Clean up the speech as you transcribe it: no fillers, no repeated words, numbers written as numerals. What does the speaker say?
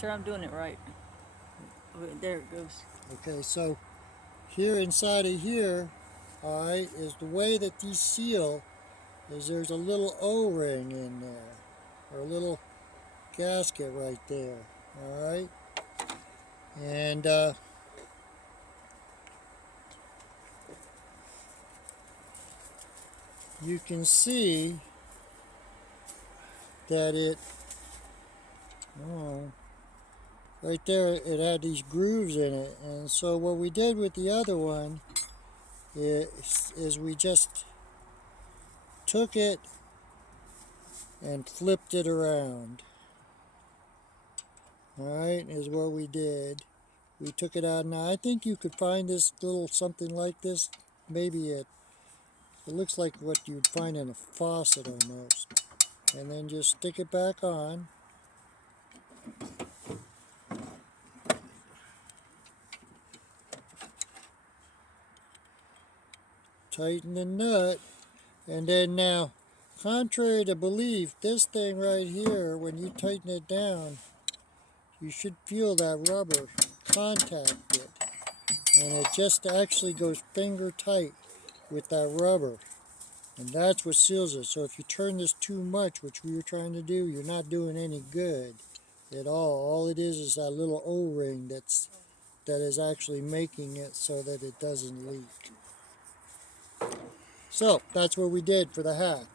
sure I'm doing it right. Okay, there it goes. Okay, so here inside of here, all right, is the way that these seal is there's a little O-ring in there, or a little gasket right there, all right? And you can see that oh, right there, it had these grooves in it. And so what we did with the other one is we just took it and flipped it around. Alright, is what we did. We took it out. Now I think you could find this little something like this. Maybe it looks like what you'd find in a faucet almost. And then just stick it back on. Tighten the nut. And then now, contrary to belief, this thing right here, when you tighten it down, you should feel that rubber contact it. And it just actually goes finger tight with that rubber. And that's what seals it. So if you turn this too much, which we were trying to do, you're not doing any good at all. All it is that little O-ring that is actually making it so that it doesn't leak. So that's what we did for the hack.